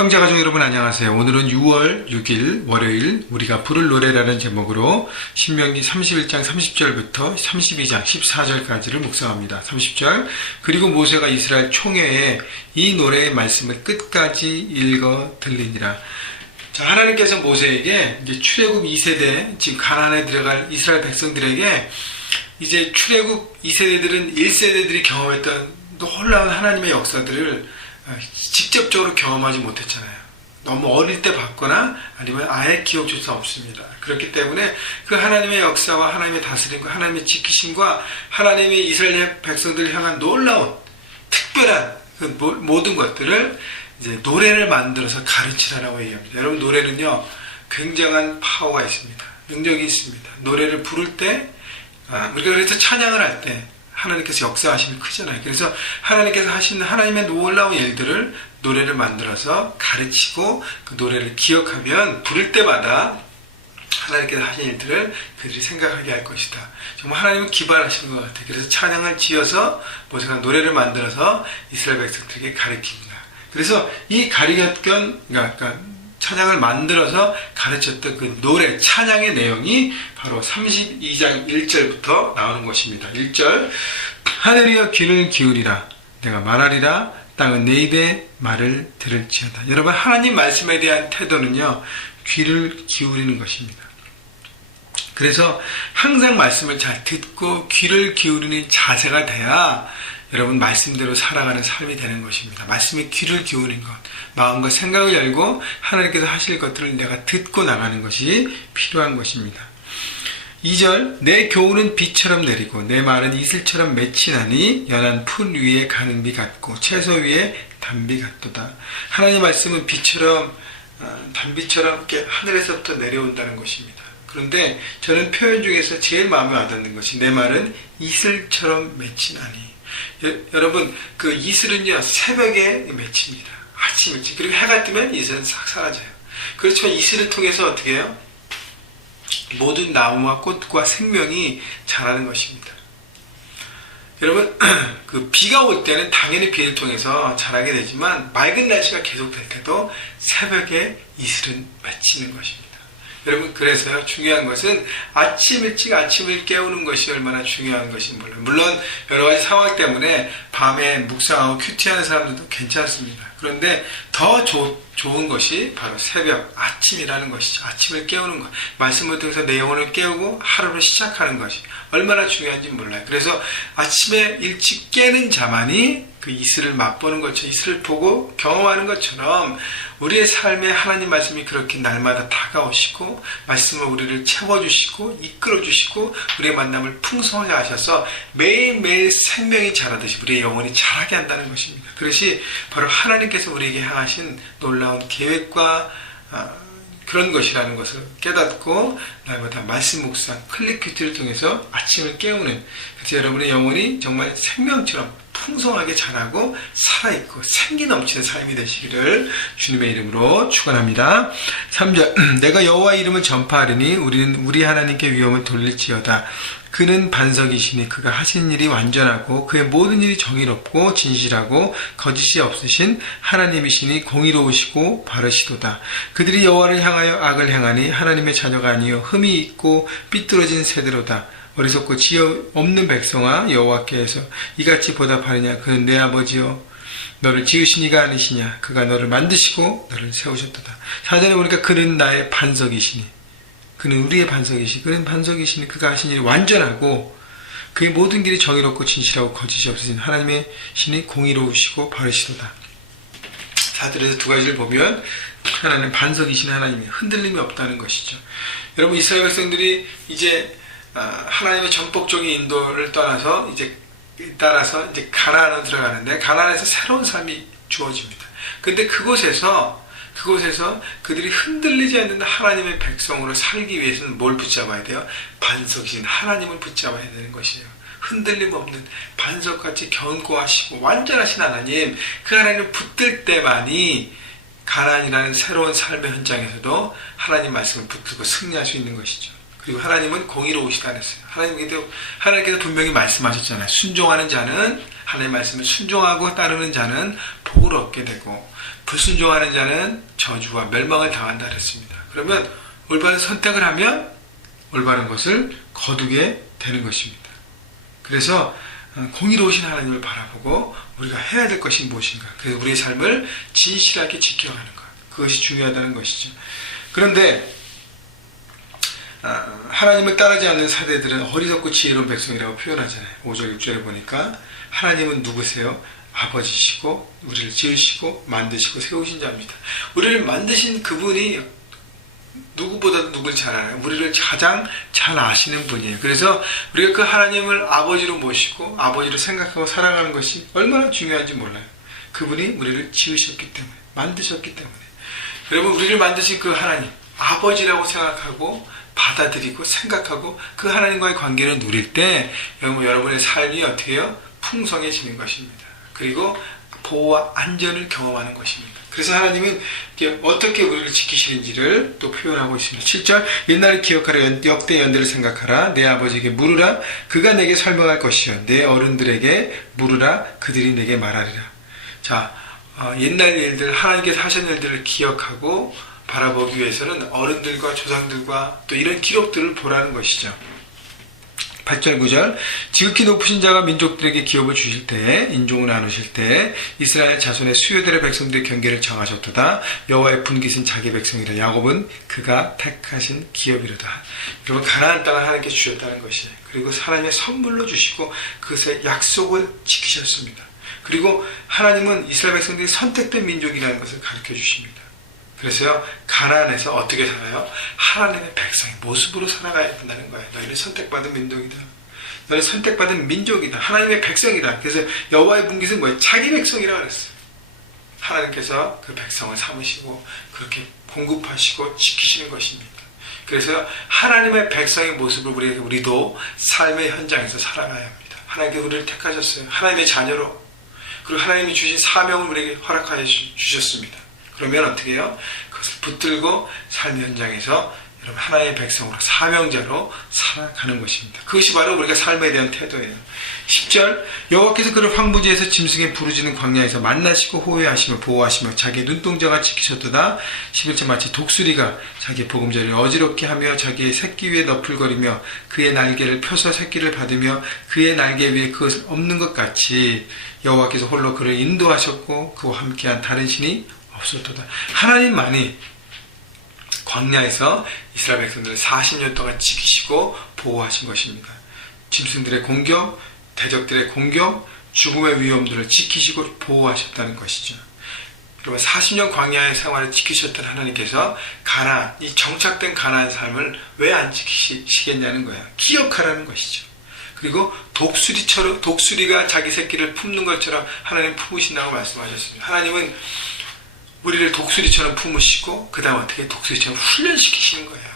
형제가족 여러분 안녕하세요. 오늘은 6월 6일 월요일 우리가 부를 노래라는 제목으로 신명기 31장 30절부터 32장 14절까지를 묵상합니다. 30절 그리고 모세가 이스라엘 총회에 이 노래의 말씀을 끝까지 읽어 들리니라. 자, 하나님께서 모세에게 이제 출애굽 2세대 지금 가나안에 들어갈 이스라엘 백성들에게 이제 출애굽 2세대들은 1세대들이 경험했던 놀라운 하나님의 역사들을 직접적으로 경험하지 못했잖아요. 너무 어릴 때 봤거나 아니면 아예 기억조차 없습니다. 그렇기 때문에 그 하나님의 역사와 하나님의 다스림과 하나님의 지키심과 하나님의 이스라엘 백성들을 향한 놀라운 특별한 그 모든 것들을 이제 노래를 만들어서 가르치라라고 얘기합니다. 여러분, 노래는요 굉장한 파워가 있습니다. 능력이 있습니다. 노래를 부를 때 우리가 그래서 찬양을 할 때 하나님께서 역사하심이 크잖아요. 그래서 하나님께서 하시는 하나님의 놀라운 일들을 노래를 만들어서 가르치고 그 노래를 기억하면 부를 때마다 하나님께서 하신 일들을 그들이 생각하게 할 것이다. 정말 하나님은 기발하시는 것 같아요. 그래서 찬양을 지어서 모세가 노래를 만들어서 이스라엘 백성들에게 가르칩니다. 그래서 이 그러니까 찬양을 만들어서 가르쳤던 그 노래, 찬양의 내용이 바로 32장 1절부터 나오는 것입니다. 1절 하늘이여 귀를 기울이라 내가 말하리라 땅은 내 입의 말을 들을지어다. 여러분, 하나님 말씀에 대한 태도는요 귀를 기울이는 것입니다. 그래서 항상 말씀을 잘 듣고 귀를 기울이는 자세가 돼야 여러분 말씀대로 살아가는 삶이 되는 것입니다. 말씀에 귀를 기울이는 것, 마음과 생각을 열고 하나님께서 하실 것들을 내가 듣고 나가는 것이 필요한 것입니다. 2절 내 교훈은 비처럼 내리고 내 말은 이슬처럼 맺히나니 연한 풀 위에 가는 비 같고 채소 위에 단비 같도다. 하나님의 말씀은 비처럼 단비처럼 이렇게 하늘에서부터 내려온다는 것입니다. 그런데 저는 표현 중에서 제일 마음에 와닿는 것이 내 말은 이슬처럼 맺히나니. 여러분, 그 이슬은요 새벽에 맺힙니다. 아침 일찍. 그리고 해가 뜨면 이슬은 싹 사라져요. 그렇지만 이슬을 통해서 어떻게 해요? 모든 나무와 꽃과 생명이 자라는 것입니다. 여러분, 그 비가 올 때는 당연히 비를 통해서 자라게 되지만 맑은 날씨가 계속될 때도 새벽에 이슬은 맺히는 것입니다. 여러분, 그래서요 중요한 것은 아침 일찍 아침을 깨우는 것이 얼마나 중요한 것인지 몰라요. 물론 여러 가지 상황 때문에 밤에 묵상하고 큐티하는 사람들도 괜찮습니다. 그런데 더 좋은 것이 바로 새벽, 아침이라는 것이죠. 아침을 깨우는 것. 말씀을 통해서 내 영혼을 깨우고 하루를 시작하는 것이 얼마나 중요한지 몰라요. 그래서 아침에 일찍 깨는 자만이 그 이슬을 맛보는 것처럼, 이슬을 보고 경험하는 것처럼 우리의 삶에 하나님 말씀이 그렇게 날마다 다가오시고 말씀을 우리를 채워주시고 이끌어주시고 우리의 만남을 풍성하게 하셔서 매일매일 생명이 자라듯이 우리의 영혼이 자라게 한다는 것입니다. 그것이 바로 하나님께서 우리에게 향하신 놀라운 계획과 그런 것이라는 것을 깨닫고 날마다 말씀 묵상, 클릭 큐티를 통해서 아침을 깨우는, 그래서 여러분의 영혼이 정말 생명처럼 풍성하게 자라고 살아있고 생기 넘치는 삶이 되시기를 주님의 이름으로 축원합니다. 3절 내가 여호와의 이름을 전파하리니 우리는 우리 하나님께 위엄을 돌릴지어다. 그는 반석이시니 그가 하신 일이 완전하고 그의 모든 일이 정의롭고 진실하고 거짓이 없으신 하나님이시니 공의로우시고 바르시도다. 그들이 여호와를 향하여 악을 행하니 하나님의 자녀가 아니요 흠이 있고 삐뚤어진 세대로다. 어리석고 지혜 없는 백성아 여호와께서 이같이 보답하느냐. 그는 내 아버지여 너를 지으신 이가 아니시냐. 그가 너를 만드시고 너를 세우셨도다. 4절에 보니까 그는 나의 반석이시니 그는 우리의 반석이시니 그는 반석이시니 그가 하신 일이 완전하고 그의 모든 길이 정의롭고 진실하고 거짓이 없으신 하나님의 신이 공의로우시고 바르시도다. 4절에서 두 가지를 보면 하나님 반석이신 하나님이 흔들림이 없다는 것이죠. 여러분, 이스라엘 백성들이 이제 하나님의 전폭적인 인도를 따라서 이제 가나안으로 들어가는데 가나안에서 새로운 삶이 주어집니다. 근데 그곳에서 그들이 흔들리지 않는 하나님의 백성으로 살기 위해서는 뭘 붙잡아야 돼요? 반석이신 하나님을 붙잡아야 되는 것이에요. 흔들림 없는 반석같이 견고하시고 완전하신 하나님, 그 하나님을 붙들 때만이 가나안이라는 새로운 삶의 현장에서도 하나님 말씀을 붙들고 승리할 수 있는 것이죠. 그리고 하나님은 공의로우시다 그랬어요. 하나님께서 분명히 말씀하셨잖아요. 순종하는 자는, 하나님의 말씀을 순종하고 따르는 자는 복을 얻게 되고, 불순종하는 자는 저주와 멸망을 당한다 그랬습니다. 그러면 올바른 선택을 하면 올바른 것을 거두게 되는 것입니다. 그래서 공의로우신 하나님을 바라보고 우리가 해야 될 것이 무엇인가. 그래서 우리의 삶을 진실하게 지켜가는 것. 그것이 중요하다는 것이죠. 그런데 하나님을 따르지 않는 사대들은 어리석고 지혜로운 백성이라고 표현하잖아요. 5절 6절에 보니까 하나님은 누구세요? 아버지시고 우리를 지으시고 만드시고 세우신 자입니다. 우리를 만드신 그분이 누구보다도 누굴 잘 알아요. 우리를 가장 잘 아시는 분이에요. 그래서 우리가 그 하나님을 아버지로 모시고 아버지로 생각하고 살아가는 것이 얼마나 중요한지 몰라요. 그분이 우리를 지으셨기 때문에, 만드셨기 때문에. 여러분, 우리를 만드신 그 하나님, 아버지라고 생각하고 받아들이고 생각하고 그 하나님과의 관계를 누릴 때 여러분의 삶이 어떻게 해요? 풍성해지는 것입니다. 그리고 보호와 안전을 경험하는 것입니다. 그래서 하나님은 어떻게 우리를 지키시는지를 또 표현하고 있습니다. 7절, 옛날을 기억하라, 역대 연대를 생각하라, 내 아버지에게 물으라, 그가 내게 설명할 것이요, 내 어른들에게 물으라, 그들이 내게 말하리라. 자, 옛날 일들, 하나님께서 하신 일들을 기억하고 바라보기 위해서는 어른들과 조상들과 또 이런 기록들을 보라는 것이죠. 8절 9절, 지극히 높으신 자가 민족들에게 기업을 주실 때, 인종을 나누실 때 이스라엘 자손의 수요들의 백성들의 경계를 정하셨도다. 여호와의 분깃은 자기 백성이라. 야곱은 그가 택하신 기업이로다. 여러분, 가나안 땅을 하나님께 주셨다는 것이에요. 그리고 하나님의 선물로 주시고 그것의 약속을 지키셨습니다. 그리고 하나님은 이스라엘 백성들이 선택된 민족이라는 것을 가르쳐 주십니다. 그래서요, 가나안에서 어떻게 살아요? 하나님의 백성의 모습으로 살아가야 된다는 거예요. 너희는 선택받은 민족이다. 너희는 선택받은 민족이다. 하나님의 백성이다. 그래서 여호와의 분깃은 뭐예요? 자기 백성이라고 그랬어요. 하나님께서 그 백성을 삼으시고 그렇게 공급하시고 지키시는 것입니다. 그래서 하나님의 백성의 모습을 우리도 삶의 현장에서 살아가야 합니다. 하나님께서 우리를 택하셨어요. 하나님의 자녀로. 그리고 하나님이 주신 사명을 우리에게 허락하여 주셨습니다. 그러면 어떻게 해요? 그것을 붙들고 삶의 현장에서 여러분 하나님의 백성으로 사명자로 살아가는 것입니다. 그것이 바로 우리가 삶에 대한 태도예요. 10절, 여호와께서 그를 황무지에서 짐승의 부르짖는 광야에서 만나시고 호위하시며 보호하시며 자기의 눈동자가 지키셨도다. 11절, 마치 독수리가 자기 보금자리를 어지럽게 하며 자기의 새끼 위에 너풀거리며 그의 날개를 펴서 새끼를 받으며 그의 날개 위에 그것을 엎는 것 같이 여호와께서 홀로 그를 인도하셨고 그와 함께한 다른 신이 없었도다. 하나님만이 광야에서 이스라엘 백성들을 40년 동안 지키시고 보호하신 것입니다. 짐승들의 공격, 대적들의 공격, 죽음의 위험들을 지키시고 보호하셨다는 것이죠. 여러분, 40년 광야의 생활을 지키셨던 하나님께서 가나안, 이 정착된 가나안 삶을 왜 안 지키시겠냐는 거예요. 기억하라는 것이죠. 그리고 독수리가 자기 새끼를 품는 것처럼 하나님 품으신다고 말씀하셨습니다. 하나님은 우리를 독수리처럼 품으시고 그 다음 어떻게 독수리처럼 훈련시키시는 거예요.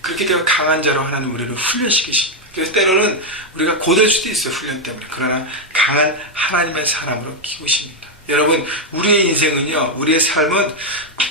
그렇게 되면 강한 자로 하나님 우리를 훈련시키십니다. 그래서 때로는 우리가 고될 수도 있어요. 훈련 때문에. 그러나 강한 하나님의 사람으로 키우십니다. 여러분, 우리의 인생은요, 우리의 삶은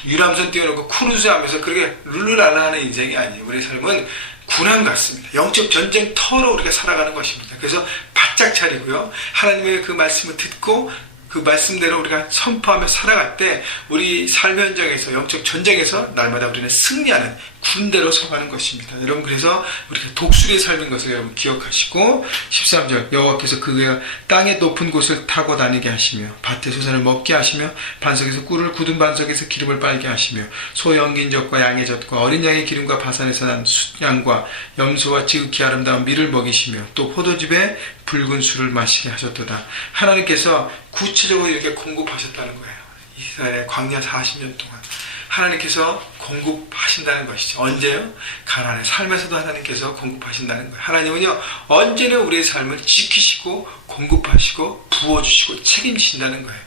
유람선 띄워놓고 크루즈하면서 그렇게 룰루랄라 하는 인생이 아니에요. 우리의 삶은 군함 같습니다. 영적 전쟁터로 우리가 살아가는 것입니다. 그래서 바짝 차리고요, 하나님의 그 말씀을 듣고 그 말씀대로 우리가 선포하며 살아갈 때 우리 삶 현장에서 영적 전쟁에서 날마다 우리는 승리하는 군대로 서가는 것입니다. 여러분, 그래서 우리가 독수리의 삶인 것을 여러분 기억하시고 13절, 여호와께서 그가 땅의 높은 곳을 타고 다니게 하시며 밭의 소산을 먹게 하시며 반석에서 꿀을 굳은 반석에서 기름을 빨게 하시며 소 연긴 젖과 양의 젖과 어린 양의 기름과 바산에서 난 숫양과 염소와 지극히 아름다운 밀을 먹이시며 또 포도즙에 붉은 술을 마시게 하셨도다. 하나님께서 구체적으로 이렇게 공급하셨다는 거예요. 이스라엘의 광야 40년 동안 하나님께서 공급하신다는 것이죠. 언제요? 가나안의 삶에서도 하나님께서 공급하신다는 거예요. 하나님은요, 언제나 우리의 삶을 지키시고 공급하시고 부어주시고 책임지신다는 거예요.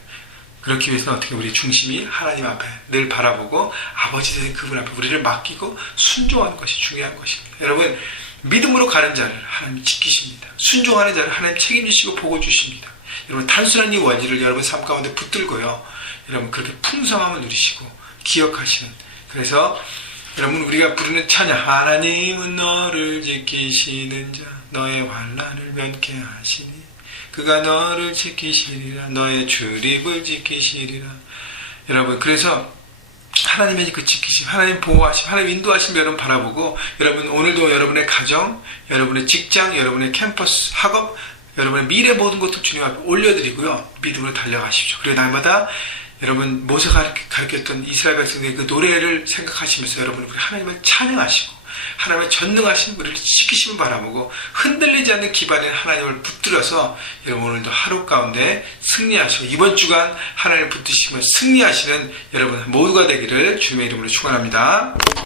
그렇기 위해서는 어떻게 우리 중심이 하나님 앞에 늘 바라보고 아버지 되신 그분 앞에 우리를 맡기고 순종하는 것이 중요한 것입니다. 여러분, 믿음으로 가는 자를 하나님 지키십니다. 순종하는 자를 하나님 책임지시고 복을 주십니다. 여러분, 단순한 이 원리를 여러분 삶 가운데 붙들고요, 여러분 그렇게 풍성함을 누리시고 기억하시는, 그래서 여러분 우리가 부르는 찬양, 하나님은 너를 지키시는 자, 너의 환난을 면케 하시니 그가 너를 지키시리라, 너의 출입을 지키시리라. 여러분, 그래서 하나님의 그 지키심, 하나님 보호하심, 하나님 인도하심 여러분 바라보고, 여러분 오늘도 여러분의 가정, 여러분의 직장, 여러분의 캠퍼스, 학업, 여러분의 미래 모든 것도 주님 앞에 올려드리고요. 믿음으로 달려가십시오. 그리고 날마다 여러분 모세가 가르쳤던 이스라엘 백성들의 그 노래를 생각하시면서 여러분 우리 하나님을 찬양하시고 하나님의 전능하신 우리를 지키심을 바라보고 흔들리지 않는 기반인 하나님을 붙들어서 여러분 오늘도 하루 가운데 승리하시고 이번 주간 하나님을 붙드시며 승리하시는 여러분 모두가 되기를 주님의 이름으로 축원합니다.